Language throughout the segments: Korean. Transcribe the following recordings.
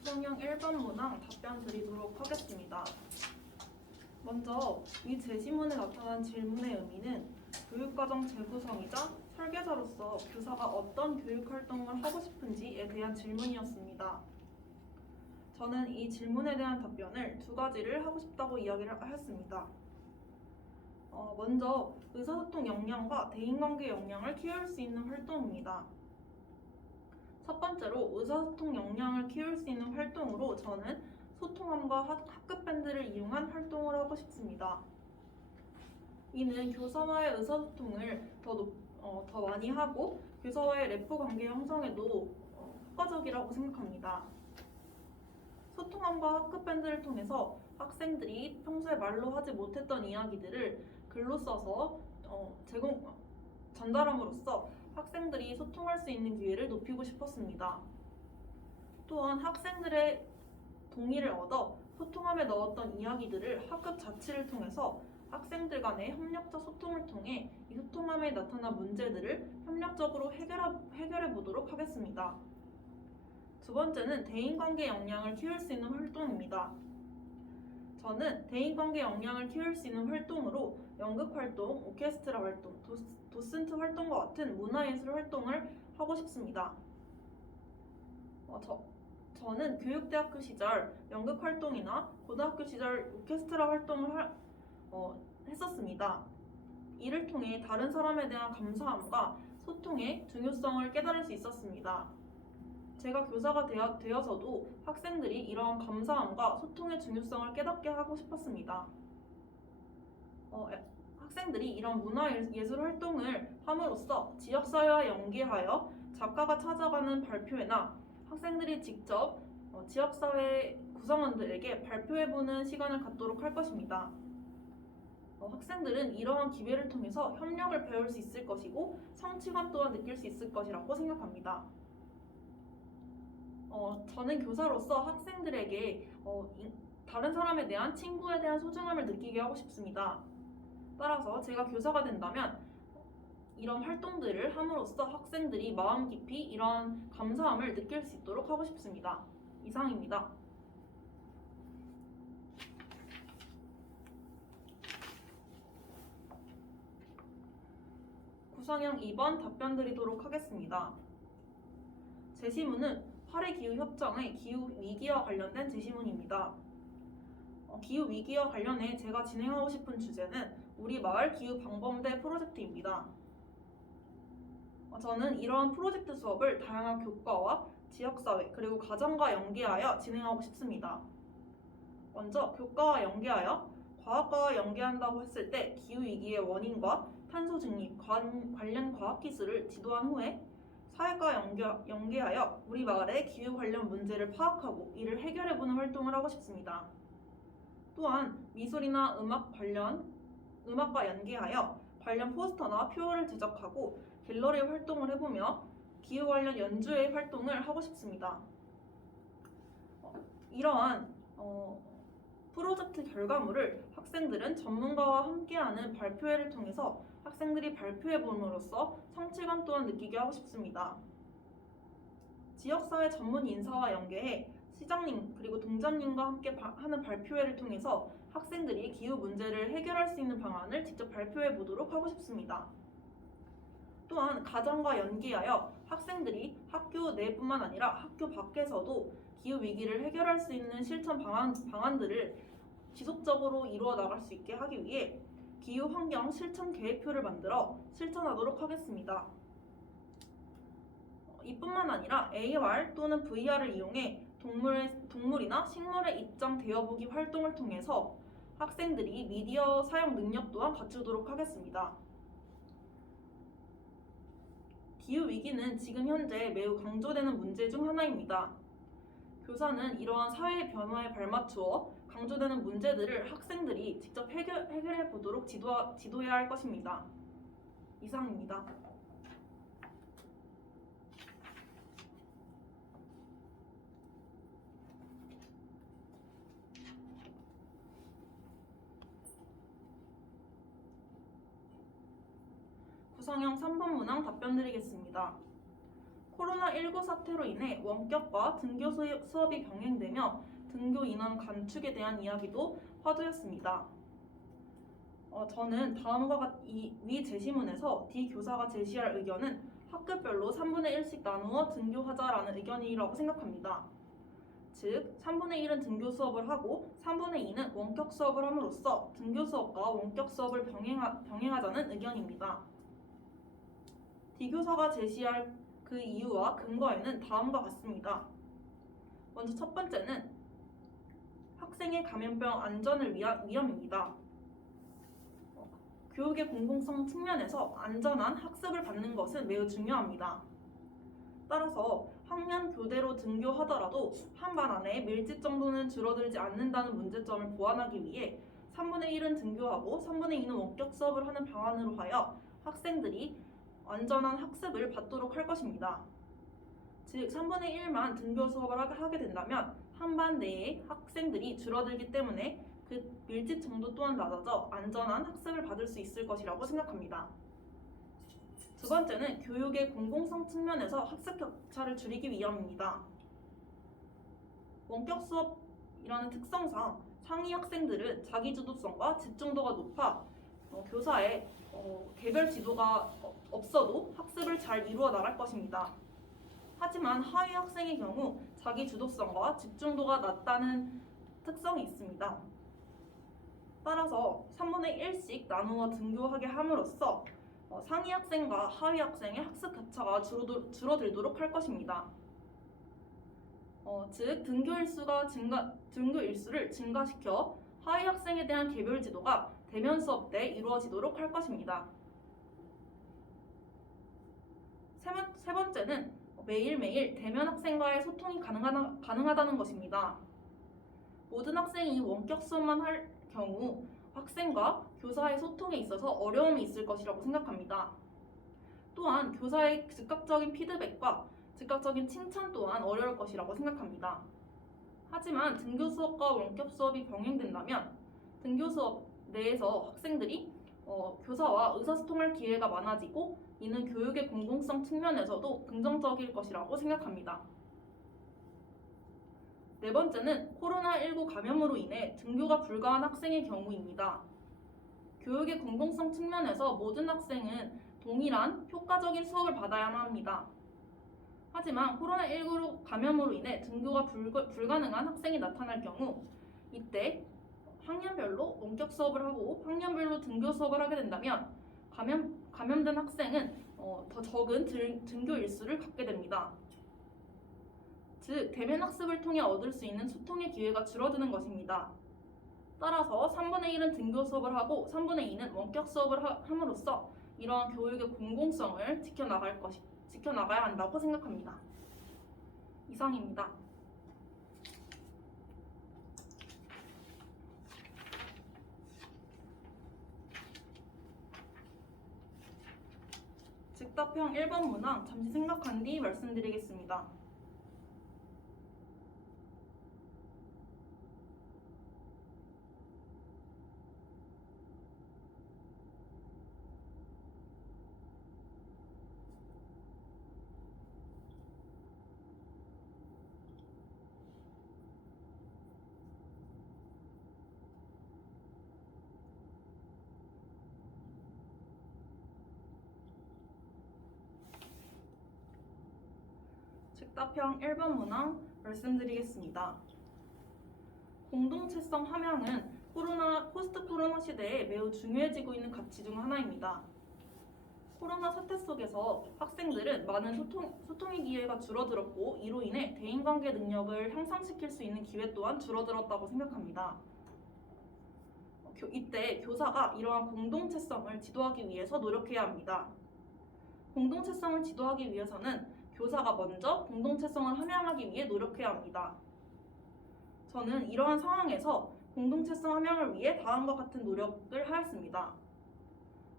구성형 1번 문항 답변 드리도록 하겠습니다. 먼저 이 제시문에 나타난 질문의 의미는 교육과정 재구성이자 설계자로서 교사가 어떤 교육활동을 하고 싶은지에 대한 질문이었습니다. 저는 이 질문에 대한 답변을 두 가지를 하고 싶다고 이야기를 하였습니다. 먼저 의사소통 역량과 대인관계 역량을 키울 수 있는 활동입니다. 첫 번째로 의사소통 역량을 키울 수 있는 활동으로 저는 소통함과 학급 밴드를 이용한 활동을 하고 싶습니다. 이는 교사와의 의사소통을 더 많이 하고 교사와의 래포 관계 형성에도 효과적이라고 생각합니다. 소통함과 학급 밴드를 통해서 학생들이 평소에 말로 하지 못했던 이야기들을 글로 써서 전달함으로써 학생들이 소통할 수 있는 기회를 높이고 싶었습니다. 또한 학생들의 동의를 얻어 소통함에 넣었던 이야기들을 학급 자치를 통해서 학생들 간의 협력적 소통을 통해 이 소통함에 나타난 문제들을 협력적으로 해결해 보도록 하겠습니다. 두 번째는 대인관계 역량을 키울 수 있는 활동입니다. 저는 대인관계 역량을 키울 수 있는 활동으로 연극활동, 오케스트라 활동, 도슨트 활동과 같은 문화예술 활동을 하고 싶습니다. 저는 교육대학교 시절 연극활동이나 고등학교 시절 오케스트라 활동을 했었습니다. 이를 통해 다른 사람에 대한 감사함과 소통의 중요성을 깨달을 수 있었습니다. 제가 교사가 되어서도 학생들이 이러한 감사함과 소통의 중요성을 깨닫게 하고 싶었습니다. 학생들이 이런 문화예술 활동을 함으로써 지역사회와 연계하여 작가가 찾아가는 발표회나 학생들이 직접 지역사회 구성원들에게 발표해보는 시간을 갖도록 할 것입니다. 학생들은 이러한 기회를 통해서 협력을 배울 수 있을 것이고 성취감 또한 느낄 수 있을 것이라고 생각합니다. 저는 교사로서 학생들에게 다른 사람에 대한 친구에 대한 소중함을 느끼게 하고 싶습니다. 따라서 제가 교사가 된다면 이런 활동들을 함으로써 학생들이 마음 깊이 이런 감사함을 느낄 수 있도록 하고 싶습니다. 이상입니다. 구성형 2번 답변 드리도록 하겠습니다. 제시문은 파리 기후협정의 기후위기와 관련된 제시문입니다. 기후위기와 관련해 제가 진행하고 싶은 주제는 우리 마을 기후방범대 프로젝트입니다. 저는 이러한 프로젝트 수업을 다양한 교과와 지역사회 그리고 가정과 연계하여 진행하고 싶습니다. 먼저 교과와 연계하여 과학과와 연계한다고 했을 때 기후위기의 원인과 탄소 중립 관련 과학기술을 지도한 후에 사회과 연계하여 우리 마을의 기후 관련 문제를 파악하고 이를 해결해보는 활동을 하고 싶습니다. 또한 미술이나 음악과 연계하여 관련 포스터나 표어를 제작하고 갤러리 활동을 해보며 기후 관련 연주회 활동을 하고 싶습니다. 이러한 프로젝트 결과물을 학생들은 전문가와 함께하는 발표회를 통해서 학생들이 발표해봄으로써 성취감 또한 느끼게 하고 싶습니다. 지역사회 전문 인사와 연계해 시장님 그리고 동장님과 함께 하는 발표회를 통해서 학생들이 기후 문제를 해결할 수 있는 방안을 직접 발표해 보도록 하고 싶습니다. 또한 가정과 연계하여 학생들이 학교 내뿐만 아니라 학교 밖에서도 기후 위기를 해결할 수 있는 실천 방안들을 지속적으로 이루어 나갈 수 있게 하기 위해 기후 환경 실천 계획표를 만들어 실천하도록 하겠습니다. 이뿐만 아니라 AR 또는 VR을 이용해 동물이나 식물의 입장 대여보기 활동을 통해서 학생들이 미디어 사용 능력 또한 갖추도록 하겠습니다. 기후위기는 지금 현재 매우 강조되는 문제 중 하나입니다. 교사는 이러한 사회의 변화에 발맞추어 강조되는 문제들을 학생들이 직접 해결해 보도록 지도해야 할 것입니다. 이상입니다. 구성형 3번 문항 답변 드리겠습니다. 코로나19 사태로 인해 원격과 등교 수업이 병행되며 등교 인원 감축에 대한 이야기도 화두였습니다. 저는 위 제시문에서 D 교사가 제시할 의견은 학급별로 3분의 1씩 나누어 등교하자라는 의견이라고 생각합니다. 즉, 3분의 1은 등교 수업을 하고 3분의 2는 원격 수업을 함으로써 등교 수업과 원격 수업을 병행하자는 의견입니다. D 교사가 제시할 그 이유와 근거에는 다음과 같습니다. 먼저 첫 번째는 학생의 감염병 안전을 위한 위험입니다. 교육의 공공성 측면에서 안전한 학습을 받는 것은 매우 중요합니다. 따라서 학년 교대로 등교하더라도 한 반 안에 밀집 정도는 줄어들지 않는다는 문제점을 보완하기 위해 3분의 1은 등교하고 3분의 2는 원격 수업을 하는 방안으로 하여 학생들이 안전한 학습을 받도록 할 것입니다. 즉 3분의 1만 등교 수업을 하게 된다면 한 반 내에 학생들이 줄어들기 때문에 그 밀집 정도 또한 낮아져 안전한 학습을 받을 수 있을 것이라고 생각합니다. 두 번째는 교육의 공공성 측면에서 학습 격차를 줄이기 위함입니다. 원격 수업이라는 특성상 상위 학생들은 자기주도성과 집중도가 높아 교사의 개별 지도가 없어도 학습을 잘 이루어 나갈 것입니다. 하지만 하위 학생의 경우 자기주도성과 집중도가 낮다는 특성이 있습니다. 따라서 3분의 1씩 나누어 등교하게 함으로써 상위 학생과 하위 학생의 학습 격차가 줄어들도록 할 것입니다. 즉 등교 일수를 증가시켜 하위 학생에 대한 개별 지도가 대면 수업 때 이루어지도록 할 것입니다. 세 번째는 매일매일 대면 학생과의 소통이 가능하다는 것입니다. 모든 학생이 원격 수업만 할 경우 학생과 교사의 소통에 있어서 어려움이 있을 것이라고 생각합니다. 또한 교사의 즉각적인 피드백과 즉각적인 칭찬 또한 어려울 것이라고 생각합니다. 하지만 등교 수업과 원격 수업이 병행된다면 등교 수업 내에서 학생들이 교사와 의사소통할 기회가 많아지고 이는 교육의 공공성 측면에서도 긍정적일 것이라고 생각합니다. 네 번째는 코로나19 감염으로 인해 등교가 불가한 학생의 경우입니다. 교육의 공공성 측면에서 모든 학생은 동일한 효과적인 수업을 받아야만 합니다. 하지만 코로나19 감염으로 인해 등교가 불가능한 학생이 나타날 경우 이때 학년별로 원격 수업을 하고 학년별로 등교 수업을 하게 된다면 감염된 학생은 더 적은 등교 일수를 갖게 됩니다. 즉 대면 학습을 통해 얻을 수 있는 소통의 기회가 줄어드는 것입니다. 따라서 3분의 1은 등교 수업을 하고 3분의 2는 원격 수업을 함으로써 이러한 교육의 공공성을 지켜나가야 한다고 생각합니다. 이상입니다. 즉답형 1번 문항 잠시 생각한 뒤 말씀드리겠습니다. 즉답형 1번 문항 말씀드리겠습니다. 공동체성 함양은 포스트 코로나 시대에 매우 중요해지고 있는 가치 중 하나입니다. 코로나 사태 속에서 학생들은 많은 소통의 기회가 줄어들었고 이로 인해 대인관계 능력을 향상시킬 수 있는 기회 또한 줄어들었다고 생각합니다. 이때 교사가 이러한 공동체성을 지도하기 위해서 노력해야 합니다. 공동체성을 지도하기 위해서는 교사가 먼저 공동체성을 함양하기 위해 노력해야 합니다. 저는 이러한 상황에서 공동체성 함양을 위해 다음과 같은 노력을 하였습니다.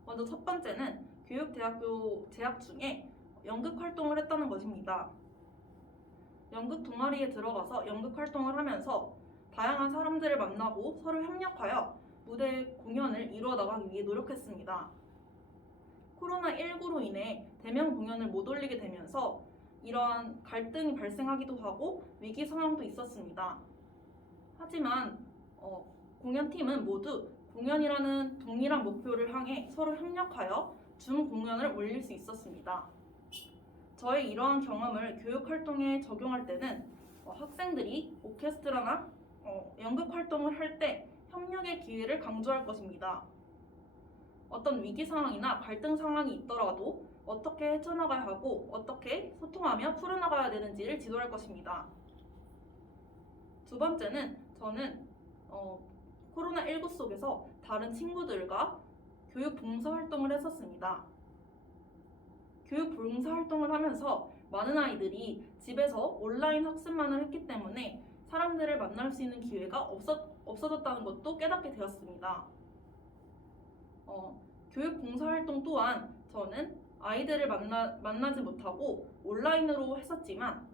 먼저 첫 번째는 교육대학교 재학 중에 연극 활동을 했다는 것입니다. 연극 동아리에 들어가서 연극 활동을 하면서 다양한 사람들을 만나고 서로 협력하여 무대 공연을 이루어 나가기 위해 노력했습니다. 코로나19로 인해 대면 공연을 못 올리게 되면서 이러한 갈등이 발생하기도 하고 위기 상황도 있었습니다. 하지만 공연팀은 모두 공연이라는 동일한 목표를 향해 서로 협력하여 줌 공연을 올릴 수 있었습니다. 저의 이러한 경험을 교육 활동에 적용할 때는 학생들이 오케스트라나 연극 활동을 할 때 협력의 기회를 강조할 것입니다. 어떤 위기 상황이나 갈등 상황이 있더라도 어떻게 헤쳐나가야 하고 어떻게 소통하며 풀어나가야 되는지를 지도할 것입니다. 두 번째는 저는 코로나19 속에서 다른 친구들과 교육 봉사 활동을 했었습니다. 교육 봉사 활동을 하면서 많은 아이들이 집에서 온라인 학습만을 했기 때문에 사람들을 만날 수 있는 기회가 없어졌다는 것도 깨닫게 되었습니다. 교육 봉사 활동 또한 저는 아이들을 만나지 못하고 온라인으로 했었지만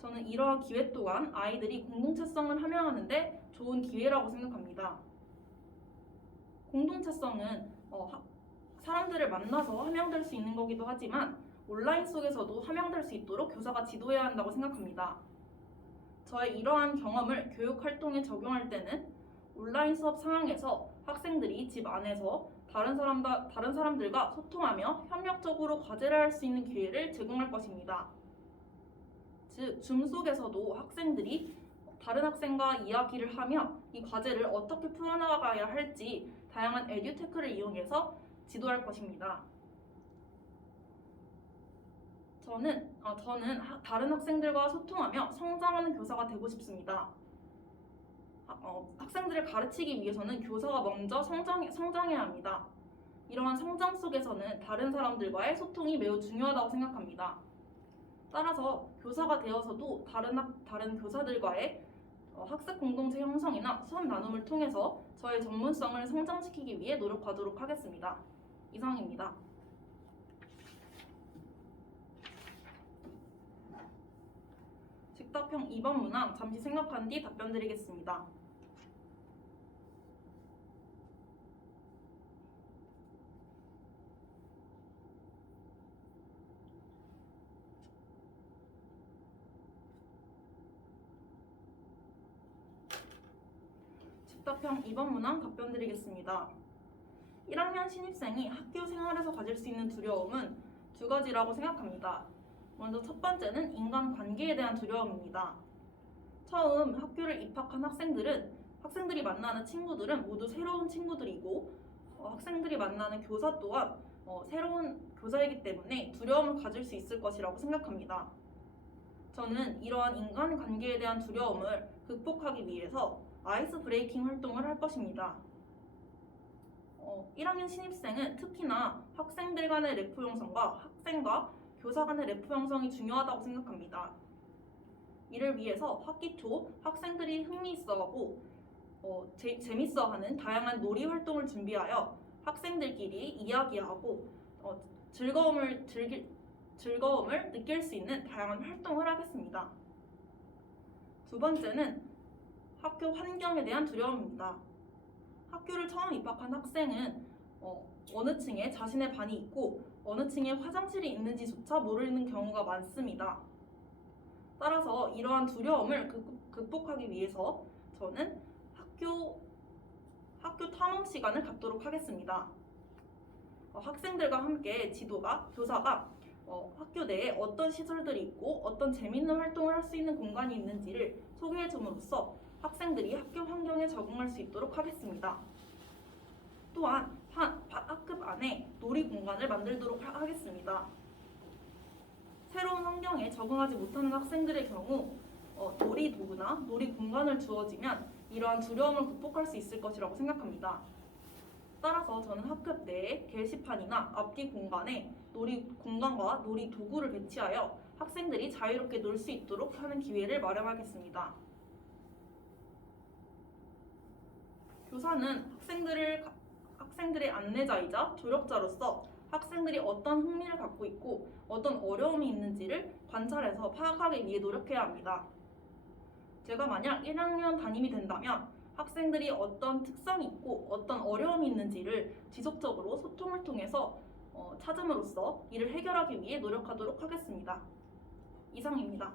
저는 이러한 기회 또한 아이들이 공동체성을 함양하는데 좋은 기회라고 생각합니다. 공동체성은 사람들을 만나서 함양될 수 있는 거기도 하지만 온라인 속에서도 함양될 수 있도록 교사가 지도해야 한다고 생각합니다. 저의 이러한 경험을 교육 활동에 적용할 때는 온라인 수업 상황에서 학생들이 집 안에서 다른 사람들과 소통하며 협력적으로 과제를 할 수 있는 기회를 제공할 것입니다. 즉, 줌 속에서도 학생들이 다른 학생과 이야기를 하며 이 과제를 어떻게 풀어나가야 할지 다양한 에듀테크를 이용해서 지도할 것입니다. 저는 다른 학생들과 소통하며 성장하는 교사가 되고 싶습니다. 학생들을 가르치기 위해서는 교사가 먼저 성장해야 합니다. 이러한 성장 속에서는 다른 사람들과의 소통이 매우 중요하다고 생각합니다. 따라서 교사가 되어서도 다른 교사들과의 학습 공동체 형성이나 수업 나눔을 통해서 저의 전문성을 성장시키기 위해 노력하도록 하겠습니다. 이상입니다. 직답형 2번 문항 잠시 생각한 뒤 답변 드리겠습니다. 직답형 2번 문항 답변 드리겠습니다. 1학년 신입생이 학교 생활에서 가질 수 있는 두려움은 두 가지라고 생각합니다. 먼저 첫 번째는 인간관계에 대한 두려움입니다. 처음 학교를 입학한 학생들이 만나는 친구들은 모두 새로운 친구들이고 학생들이 만나는 교사 또한 새로운 교사이기 때문에 두려움을 가질 수 있을 것이라고 생각합니다. 저는 이러한 인간관계에 대한 두려움을 극복하기 위해서 아이스 브레이킹 활동을 할 것입니다. 1학년 신입생은 특히나 학생들 간의 래포 형성과 학생과 교사 간의 래포 형성이 중요하다고 생각합니다. 이를 위해서 학기 초 학생들이 흥미있어하고 재밌어하는 다양한 놀이 활동을 준비하여 학생들끼리 이야기하고 즐거움을 느낄 수 있는 다양한 활동을 하겠습니다. 두 번째는 학교 환경에 대한 두려움입니다. 학교를 처음 입학한 학생은 어느 층에 자신의 반이 있고 어느 층에 화장실이 있는지조차 모르는 경우가 많습니다. 따라서 이러한 두려움을 극복하기 위해서 저는 학교 탐험 시간을 갖도록 하겠습니다. 학생들과 함께 교사가 학교 내에 어떤 시설들이 있고 어떤 재미있는 활동을 할 수 있는 공간이 있는지를 소개해 줌으로써 학생들이 학교 환경에 적응할 수 있도록 하겠습니다. 또한 학급 안에 놀이 공간을 만들도록 하겠습니다. 새로운 환경에 적응하지 못하는 학생들의 경우 놀이 도구나 놀이 공간을 주어지면 이러한 두려움을 극복할 수 있을 것이라고 생각합니다. 따라서 저는 학급 내에 게시판이나 앞뒤 공간에 놀이 공간과 놀이 도구를 배치하여 학생들이 자유롭게 놀 수 있도록 하는 기회를 마련하겠습니다. 교사는 학생들의 안내자이자 조력자로서 학생들이 어떤 흥미를 갖고 있고 어떤 어려움이 있는지를 관찰해서 파악하기 위해 노력해야 합니다. 제가 만약 1학년 담임이 된다면 학생들이 어떤 특성이 있고 어떤 어려움이 있는지를 지속적으로 소통을 통해서 찾음으로써 이를 해결하기 위해 노력하도록 하겠습니다. 이상입니다.